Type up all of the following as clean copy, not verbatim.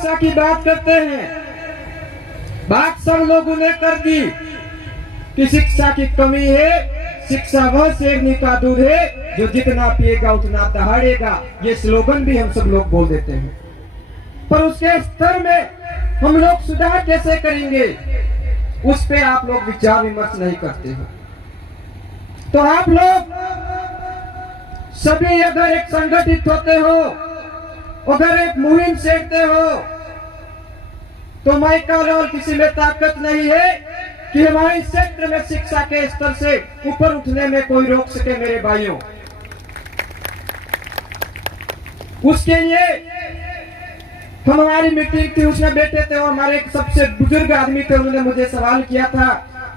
शिक्षा की बात करते हैं, बात सब लोगों ने कर दी कि शिक्षा की कमी है, शिक्षा वह शेरनी का दूध है जो जितना पिएगा उतना दहाड़ेगा। ये स्लोगन भी हम सब लोग बोल देते हैं, पर उसके स्तर में हम लोग सुधार कैसे करेंगे, उस पे आप लोग विचार विमर्श नहीं करते हो। तो आप लोग सभी अगर एक संगठित होते हो, अगर एक मुहिम छेड़ते हो, तो मैं कह रहा हूं किसी में ताकत नहीं है कि हमारे क्षेत्र में शिक्षा के स्तर से ऊपर उठने में कोई रोक सके मेरे भाइयों। उसके लिए हम हमारी मीटिंग थी, उसमें बैठे थे और हमारे एक सबसे बुजुर्ग आदमी थे, उन्होंने मुझे सवाल किया था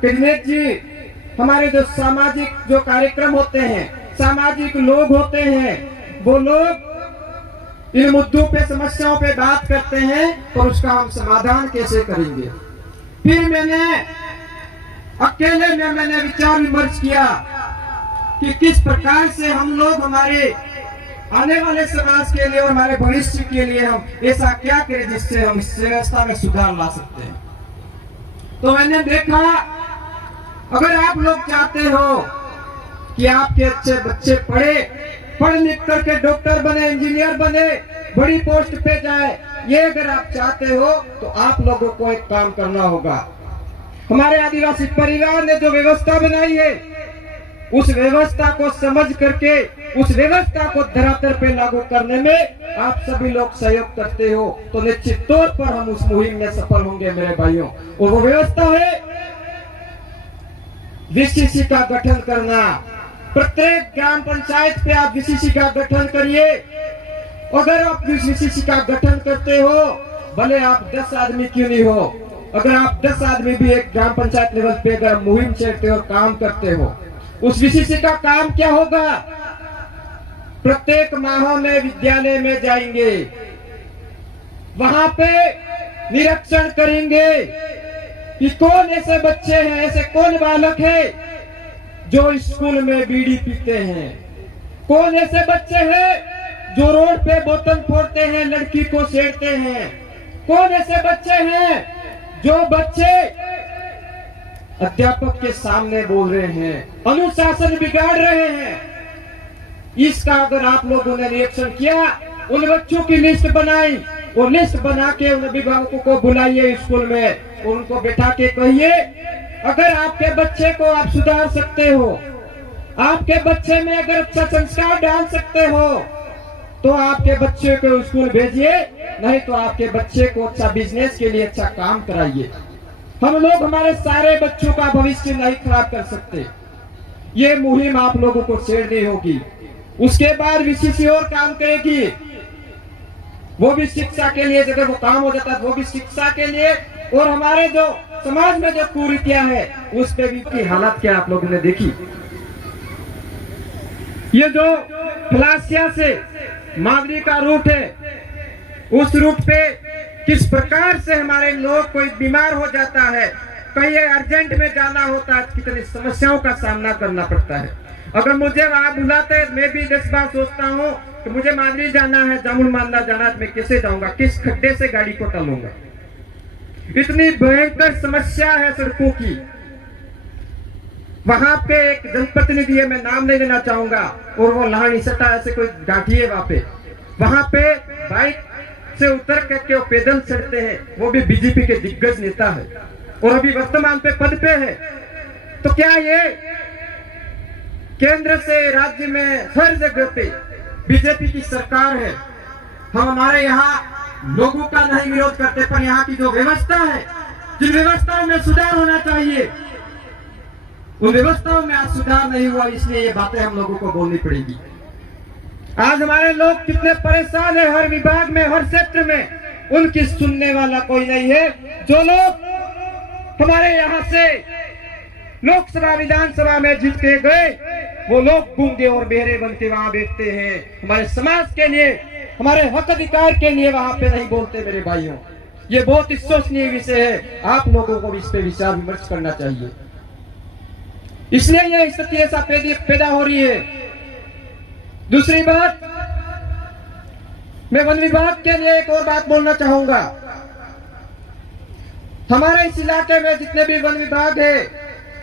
कि दिनेश जी, हमारे जो सामाजिक जो कार्यक्रम होते हैं, सामाजिक लोग होते हैं, वो लोग इन मुद्दों पे समस्याओं पे बात करते हैं, और उसका हम समाधान कैसे करेंगे। फिर मैंने अकेले में मैंने विचार विमर्श किया कि किस प्रकार से हम लोग हमारे आने वाले समाज के लिए और हमारे भविष्य के लिए हम ऐसा क्या करें जिससे हम इस व्यवस्था में सुधार ला सकते हैं। तो मैंने देखा, अगर आप लोग चाहते हो कि आपके अच्छे बच्चे पढ़ लिख करके डॉक्टर बने, इंजीनियर बने, बड़ी पोस्ट पे जाए, ये अगर आप चाहते हो तो आप लोगों को एक काम करना होगा। हमारे आदिवासी परिवार ने जो व्यवस्था बनाई है, उस व्यवस्था को समझ करके उस व्यवस्था को धरातल पे लागू करने में आप सभी लोग सहयोग करते हो, तो निश्चित तौर पर हम उस मुहिम में सफल होंगे मेरे भाइयों। और वो व्यवस्था है वीसीसी का गठन करना। प्रत्येक ग्राम पंचायत पे आप वीसीसी का गठन करिए। अगर आप वीसीसी का गठन करते हो, भले आप 10 आदमी क्यों नहीं हो, अगर आप 10 आदमी भी एक ग्राम पंचायत लेवल पे अगर मुहिम छेड़ते हो, काम करते हो, उस वीसीसी का काम क्या होगा, प्रत्येक माह में विद्यालय में जाएंगे, वहां पे निरीक्षण करेंगे कि कौन ऐसे बच्चे हैं, ऐसे कौन बालक है जो स्कूल में बीड़ी पीते हैं, कौन ऐसे बच्चे हैं जो रोड पे बोतल फोड़ते हैं, लड़की को छेड़ते हैं, कौन ऐसे बच्चे हैं जो बच्चे अध्यापक के सामने बोल रहे हैं, अनुशासन बिगाड़ रहे हैं। इसका अगर आप लोगों ने रिएक्शन किया, उन बच्चों की लिस्ट बनाई, वो लिस्ट बना के उन अभिभावकों को बुलाइए स्कूल में, उनको बैठा के कहिए, अगर आपके बच्चे को आप सुधार सकते हो, आपके बच्चे में अगर अच्छा संस्कार डाल सकते हो, तो आपके बच्चे को स्कूल भेजिए, नहीं तो आपके बच्चे को अच्छा बिजनेस के लिए अच्छा काम कराइए। हम लोग हमारे सारे बच्चों का भविष्य नहीं खराब कर सकते। ये मुहिम आप लोगों को छेड़नी होगी। उसके बाद वीसीसी और काम करेगी, वो भी शिक्षा के लिए, अगर वो काम हो जाता है वो भी शिक्षा के लिए, और हमारे जो समाज में जो कुरीतियां है उस पे भी की हालत क्या आप लोगों ने देखी। ये जो फलासिया से मादरी का रूट है, उस रूट पे किस प्रकार से हमारे लोग कोई बीमार हो जाता है, कहीं अर्जेंट में जाना होता है, कितनी समस्याओं का सामना करना पड़ता है। अगर मुझे वहां बुलाते हैं, मैं भी 10 बार सोचता हूँ कि मुझे मादरी जाना है, जामुन मांदा जाना है, मैं कैसे जाऊंगा, किस खड्डे से गाड़ी को टालूंगा। इतनी भयंकर समस्या है सड़कों की। वहां पे एक जनप्रतिनिधि है, मैं नाम नहीं लेना चाहूंगा, और वो लहानी सटा ऐसे कोई गाठी है वहां पे बाइक से उतर करके वो पैदल चढ़ते हैं, वो भी बीजेपी के दिग्गज नेता है और अभी वर्तमान पे पद पे है। तो क्या ये केंद्र से राज्य में हर जगह पे बीजेपी की सरकार है। हम हमारे यहाँ लोगों का नहीं विरोध करते, पर यहाँ की जो व्यवस्था है, जिन व्यवस्थाओं में सुधार होना चाहिए, उन व्यवस्थाओं में आज सुधार नहीं हुआ, इसलिए ये बातें हम लोगों को बोलनी पड़ेगी। आज हमारे लोग कितने परेशान है, हर विभाग में, हर क्षेत्र में, उनकी सुनने वाला कोई नहीं है। जो लोग हमारे यहाँ से लोकसभा विधानसभा में जीत के गए, वो लोग गूंगे और बहरे बन के वहां बैठते हैं, हमारे समाज के लिए, हमारे हक अधिकार के लिए वहां पे नहीं बोलते मेरे भाइयों। ये बहुत ही सोचनीय विषय है, आप लोगों को इस पे विचार विमर्श करना चाहिए। इसलिए यह स्थिति ऐसा पैदा हो रही है। दूसरी बात, मैं वन विभाग के लिए एक और बात बोलना चाहूंगा। हमारे इस इलाके में जितने भी वन विभाग है,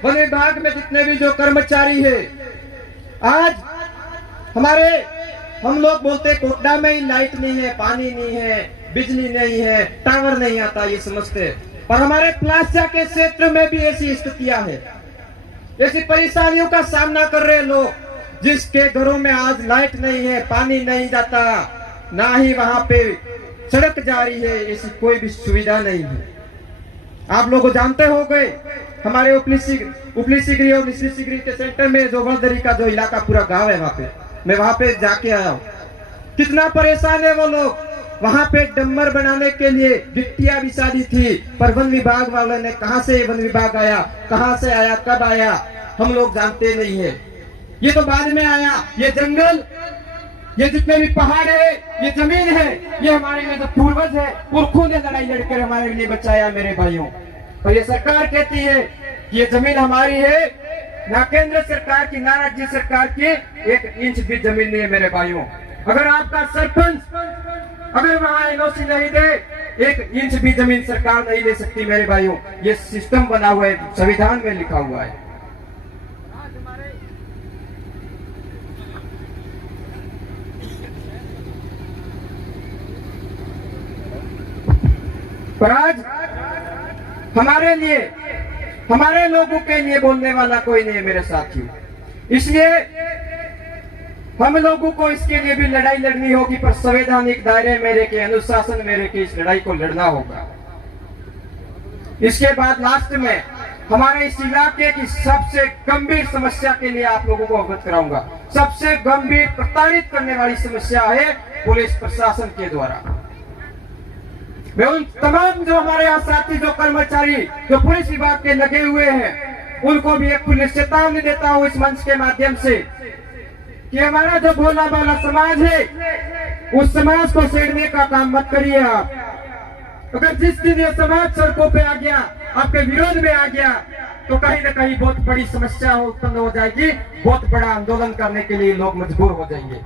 वन विभाग में जितने भी जो कर्मचारी है, आज हम लोग बोलते कोटडा में ही लाइट नहीं है, पानी नहीं है, बिजली नहीं है, टावर नहीं आता, ये समझते, पर हमारे प्लासिया के क्षेत्र में भी ऐसी स्थितियां है, ऐसी परेशानियों का सामना कर रहे लोग, जिसके घरों में आज लाइट नहीं है, पानी नहीं जाता, ना ही वहां पे सड़क जा रही है, ऐसी कोई भी सुविधा नहीं है। आप लोग जानते हो गए, हमारे उपली सिगरी और निचली सिगरी के सेंटर में जो वलदरी का जो इलाका पूरा गांव है, वहां पे मैं वहां पे जाके आया हूँ। कितना परेशान है वो लोग। वहां पे डम्बर बनाने के लिए गिट्टियां बिछाई थी, पर वन विभाग वालों ने कहां से वन विभाग आया, कहां से आया, कब आया, हम लोग जानते नहीं है। ये तो बाद में आया। ये जंगल, ये जितने भी पहाड़ है, ये जमीन है, ये हमारे लिए जो पूर्वज है, पुरखों ने लड़ाई लड़कर हमारे लिए बचाया मेरे भाइयों। और ये सरकार कहती है कि ये जमीन हमारी है, ना केंद्र सरकार की, ना राज्य सरकार की, 1 इंच भी जमीन नहीं है मेरे भाइयों। अगर आपका सरपंच अगर वहां एनओसी नहीं दे, 1 इंच भी जमीन सरकार नहीं ले सकती मेरे भाइयों। ये सिस्टम बना हुआ है, संविधान में लिखा हुआ है। पर आज हमारे लिए, हमारे लोगों के लिए बोलने वाला कोई नहीं है मेरे साथियों। इसलिए हम लोगों को इसके लिए भी लड़ाई लड़नी होगी, पर संवैधानिक दायरे मेरे के, अनुशासन मेरे के, इस लड़ाई को लड़ना होगा। इसके बाद लास्ट में हमारे इस इलाके की सबसे गंभीर समस्या के लिए आप लोगों को अवगत कराऊंगा। सबसे गंभीर प्रताड़ित करने वाली समस्या है पुलिस प्रशासन के द्वारा। मैं उन तमाम जो हमारे यहाँ साथी, जो कर्मचारी, जो पुलिस विभाग के लगे हुए हैं, उनको भी एक पुलिस चेतावनी देता हूँ इस मंच के माध्यम से कि हमारा जो भोला भाला समाज है, उस समाज को छेड़ने का काम मत करिए आप। अगर जिस दिन ये समाज सड़कों पे आ गया, आपके विरोध में आ गया, तो कहीं ना कहीं बहुत बड़ी समस्या उत्पन्न हो जाएगी, बहुत बड़ा आंदोलन करने के लिए लोग मजबूर हो जाएंगे।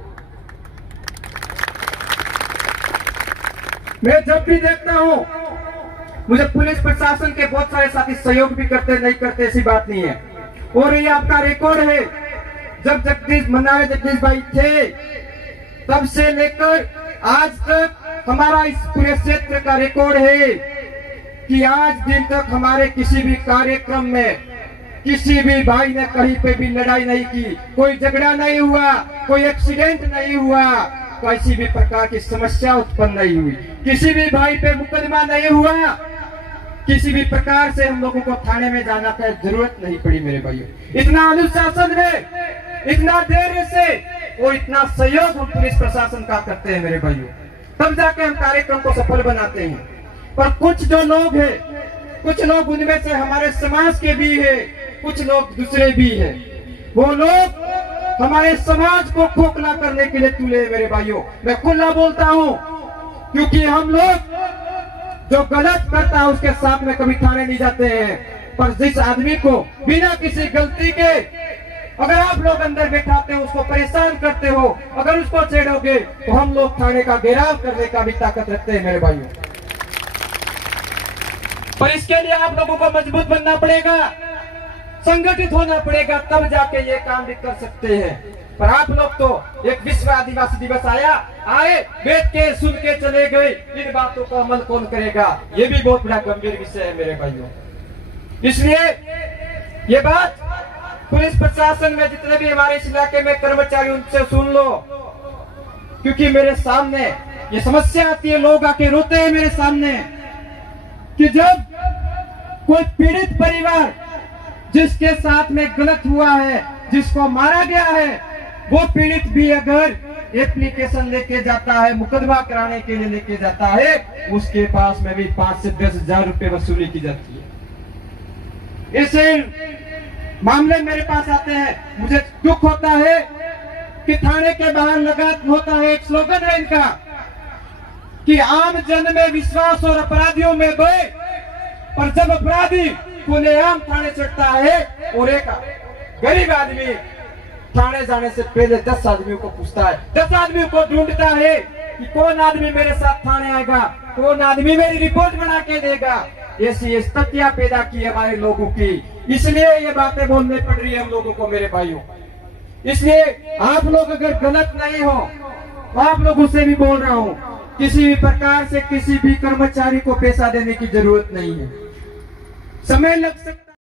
मैं जब भी देखता हूँ, मुझे पुलिस प्रशासन के बहुत सारे साथी सहयोग भी करते, नहीं करते ऐसी बात नहीं है। और ये आपका रिकॉर्ड है, जब जगदीश भाई थे, तब से लेकर आज तक हमारा इस पूरे क्षेत्र का रिकॉर्ड है कि आज दिन तक हमारे किसी भी कार्यक्रम में किसी भी भाई ने कहीं पे भी लड़ाई नहीं की, कोई झगड़ा नहीं हुआ, कोई एक्सीडेंट नहीं हुआ, किसी भी प्रकार की समस्या उत्पन्न नहीं हुई, किसी भी भाई पे मुकदमा नहीं हुआ, किसी भी प्रकार से हम लोगों को थाने में जाना का जरूरत नहीं पड़ी मेरे भाइयों। इतना अनुशासन में, इतना धैर्य से और इतना सहयोग हम पुलिस प्रशासन का करते हैं मेरे भाइयों, तब जाके हम कार्यक्रम को सफल बनाते हैं। पर कुछ जो लोग हैं, कुछ लोग उनमें से हमारे समाज के भी है, कुछ लोग दूसरे भी है, वो लोग हमारे समाज को खोखला करने के लिए तुले मेरे भाइयों। मैं खुला बोलता हूँ, क्योंकि हम लोग जो गलत करता है उसके साथ में कभी थाने नहीं जाते हैं, पर जिस आदमी को बिना किसी गलती के अगर आप लोग अंदर बैठाते हो, उसको परेशान करते हो, अगर उसको छेड़ोगे, तो हम लोग थाने का घेराव करने का भी ताकत रखते हैं मेरे भाइयों। पर इसके लिए आप लोगों को मजबूत बनना पड़ेगा, संगठित होना पड़ेगा, तब जाके ये काम भी कर सकते हैं। पर आप लोग तो एक विश्व आदिवासी दिवस आए, बैठ के सुन के चले गए, इन बातों का अमल कौन करेगा? ये भी बहुत बड़ा गंभीर विषय है मेरे भाइयों। इसलिए ये बात पुलिस प्रशासन में जितने भी हमारे इस इलाके में कर्मचारी, उनसे सुन लो, क्योंकि मेरे सामने ये समस्या आती है, लोग आके रोते हैं मेरे सामने कि जब कोई पीड़ित परिवार जिसके साथ में गलत हुआ है, जिसको मारा गया है, वो पीड़ित भी अगर एप्लीकेशन लेके जाता है, मुकदमा कराने के लिए लेके जाता है, उसके पास में भी 5 से 10 हजार रुपए वसूली की जाती है। ऐसे मामले मेरे पास आते हैं, मुझे दुख होता है कि थाने के बाहर लगा होता है, एक स्लोगन है इनका कि आम जन में विश्वास और अपराधियों में भय, पर जब अपराधी खुलेआम थाने चढ़ता है और एक गरीब आदमी थाने जाने से पहले 10 आदमियों को पूछता है, 10 आदमियों को ढूंढता है कि कौन आदमी मेरे साथ थाने आएगा, कौन आदमी मेरी रिपोर्ट बना के देगा। ऐसी स्थितियां पैदा की हमारे लोगों की, इसलिए ये बातें बोलने पड़ रही है हम लोगों को मेरे भाइयों। इसलिए आप लोग अगर गलत नहीं हो तो आप लोगों से भी बोल रहा हूं, किसी भी प्रकार से किसी भी कर्मचारी को पैसा देने की जरूरत नहीं है। समय लग सकता